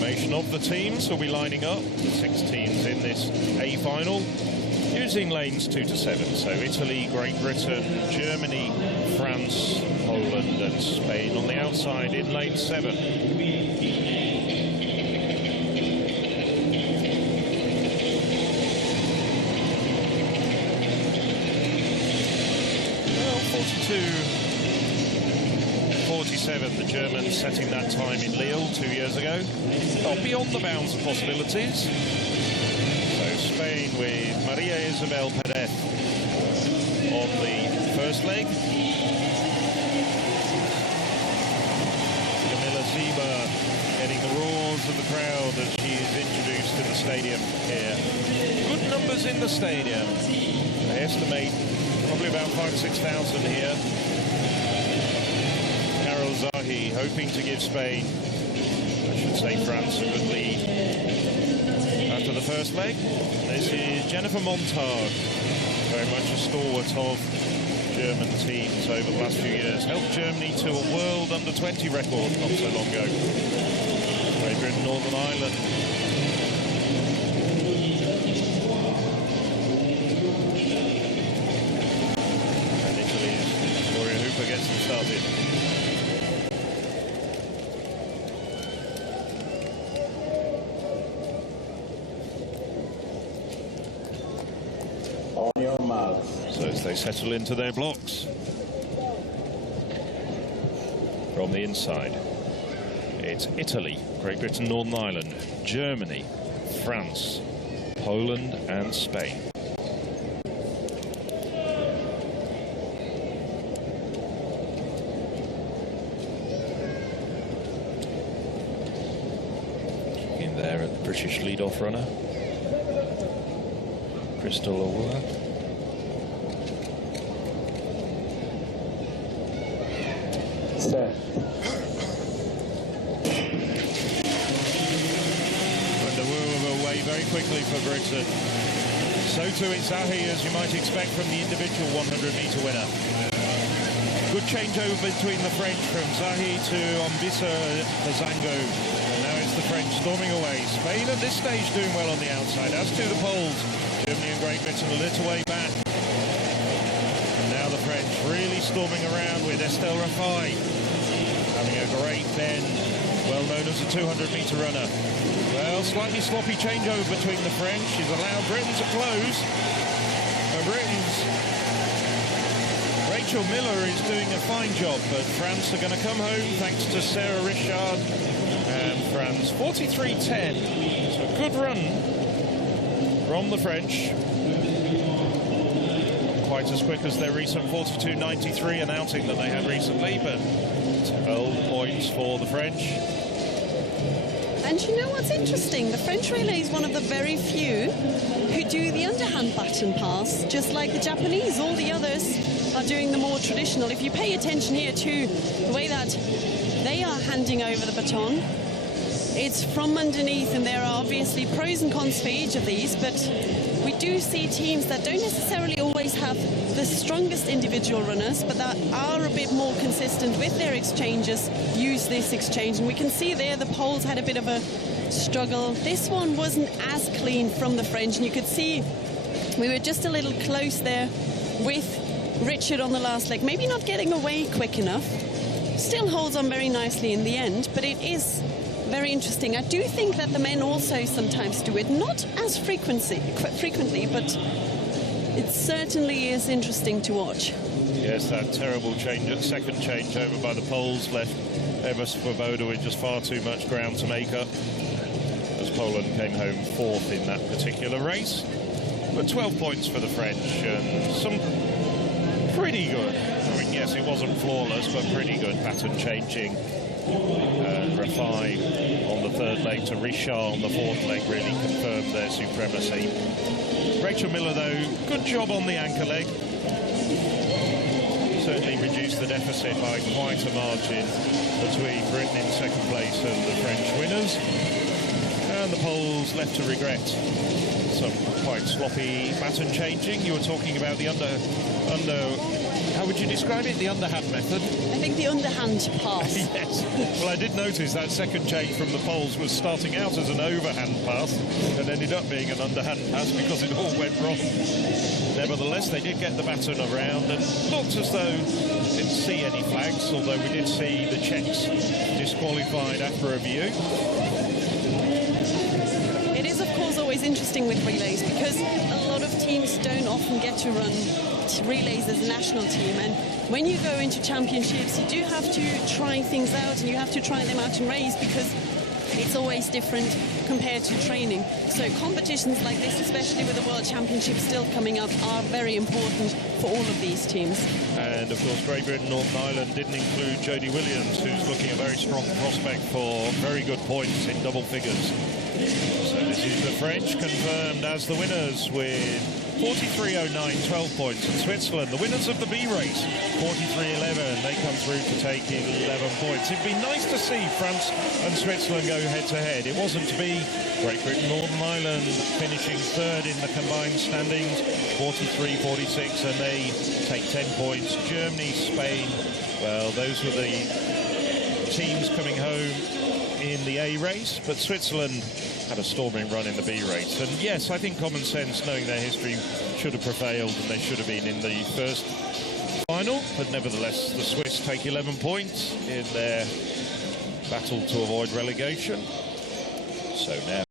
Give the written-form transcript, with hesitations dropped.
Formation of the teams will be lining up, the 6 teams in this A final, using lanes 2 to 7. So Italy, Great Britain, Germany, France, Poland and Spain on the outside in lane 7. Well, 42-47, the Germans setting that time in Lille 2 years ago. Not beyond the bounds of possibilities. Spain with Maria Isabel Perez on the first leg. Camilla CIBA getting the roars of the crowd as she is introduced to the stadium here. Good numbers in the stadium. I estimate probably about 5,000-6,000 here. Carolle ZAHI hoping to give Spain, I should say France, a good lead after the first leg. This is Jennifer MONTAG, very much a stalwart of German teams over the last few years. Helped Germany to a world under-20 record not so long ago. Great Britain, Northern Ireland. And Italy's Gloria Hooper gets them started. So as they settle into their blocks. From the inside, it's Italy, Great Britain, Northern Ireland, Germany, France, Poland and Spain. In there at the British lead-off runner, Kristal AWUAH. And AWUAH away very quickly for Britain. So too it's ZAHI, as you might expect from the individual 100-meter winner. Good changeover between the French from ZAHI to OMBISSA-DZANGUE. And now it's the French storming away. Spain at this stage doing well on the outside, as to the Poles. Germany and Great Britain a little way back. And now the French really storming around with Estelle RAFFAI having a great bend, well known as a 200-meter runner. Well, slightly sloppy changeover between the French. She's allowed Britain to close. Britain's Rachel Miller is doing a fine job, but France are going to come home thanks to Sarah Richard and France 43.10. So a good run from the French. Not quite as quick as their recent 42.93 announcing that they had recently, but 12 points for the French. And you know what's interesting? The French relay is one of the very few who do the underhand baton pass, just like the Japanese. All the others are doing the more traditional. If you pay attention here to the way that they are handing over the baton, it's from underneath, and there are obviously pros and cons for each of these, but we do see teams that don't necessarily always have the strongest individual runners, but that are a bit more consistent with their exchanges, use this exchange. And we can see there the Poles had a bit of a struggle. This one wasn't as clean from the French, and you could see we were just a little close there with Richard on the last leg, maybe not getting away quick enough. Still holds on very nicely in the end, but it is very interesting. I do think that the men also sometimes do it, not as frequently, but it certainly is interesting to watch. Yes, that terrible second change over by the Poles left Eva Svoboda with just far too much ground to make up, as Poland came home fourth in that particular race. But 12 points for the French, and some pretty good, I mean, yes, it wasn't flawless, but pretty good pattern changing. RAFFAI on the third leg to Richard on the fourth leg really confirmed their supremacy. Rachel Miller, though, good job on the anchor leg. Certainly reduced the deficit by quite a margin between Britain in second place and the French winners. And the Poles left to regret some quite sloppy pattern changing. You were talking about the underhand How would you describe it? The underhand method? I think the underhand pass. Yes. Well, I did notice that second change from the poles was starting out as an overhand pass and ended up being an underhand pass because it all went wrong. Nevertheless, they did get the baton around and looked as though didn't see any flags, although we did see the Czechs disqualified after review. It is, of course, always interesting with relays because a lot of teams don't often get to run relays as a national team, and when you go into championships you do have to try things out and you have to try them out in race because it's always different compared to training. So competitions like this, especially with the World Championship still coming up, are very important for all of these teams. And of course Great Britain, Northern Ireland didn't include Jodie Williams, who's looking a very strong prospect for very good points in double figures. So this is the French confirmed as the winners with 43.09, 12 points, and Switzerland, the winners of the B race, 43.11. They come through to take 11 points. It'd be nice to see France and Switzerland go head-to-head. It wasn't to be. Great Britain, Northern Ireland finishing third in the combined standings, 43-46, and they take 10 points. Germany, Spain, well, those were the teams coming home in the A race, but Switzerland had a storming run in the B race. And yes, I think common sense, knowing their history, should have prevailed and they should have been in the first final. But nevertheless, the Swiss take 11 points in their battle to avoid relegation. So now